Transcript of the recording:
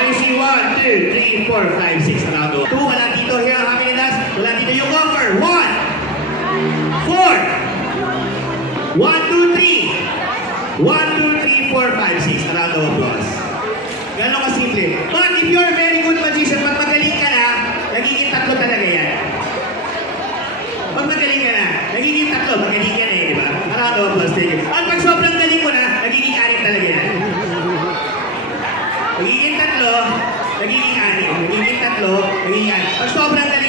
you see 1, 2, 3, 4, 5, 6 around 2. Wala dito. Here, how many last? Wala dito yung cover. 1, 4, 1, 2, 3. 1, 2, 3, 4, 5, 6 around the applause. Gano'n kasimple. But if you're a very good magician, pag magaling ka na, nagiging tatlo talaga yan. Pag magaling ka na, nagiging tatlo, magaling yan eh, di ba? Around the applause, take it. At pag sobrang galing mo na, nagiging anim talaga yan. Nagiging tatlo, nagiging anim. Nagiging tatlo, nagiging anim. Pag sobrang galing